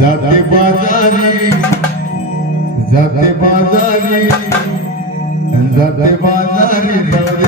जाते बाजारी जाते बाजारी जाते बाजारी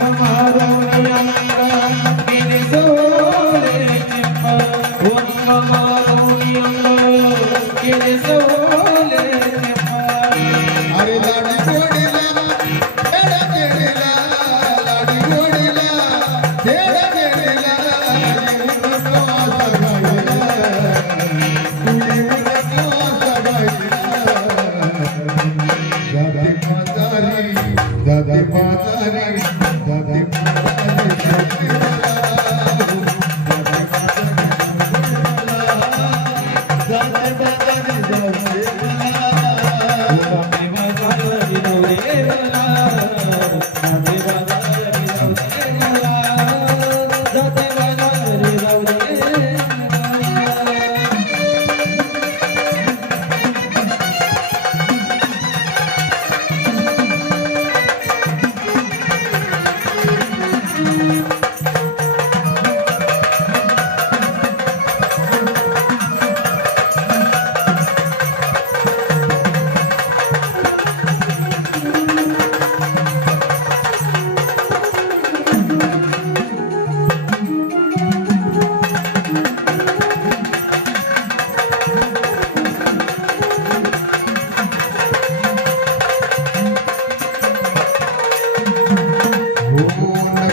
Namah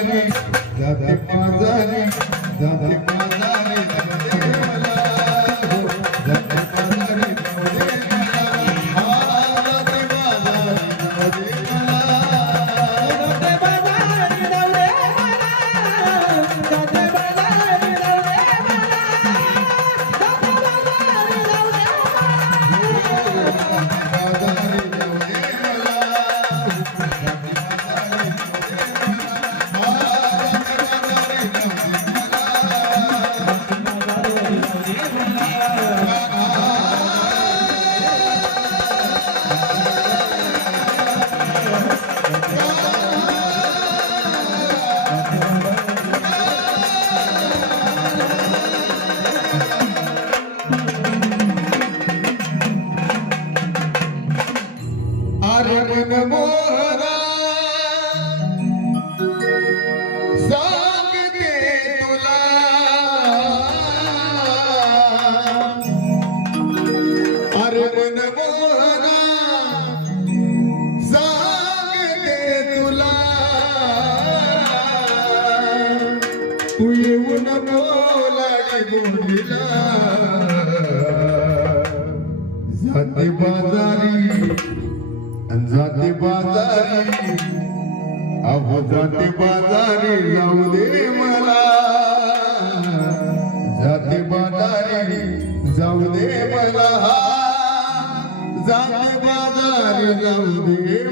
Da da da da da. तू येऊन बोलाडी बोलीला जाते बाजारी जाते बाजारी अहो जाते बाजारी लावू दे मला. जाते बाजारी जाऊ दे मला. जाते बाजारी लावू दे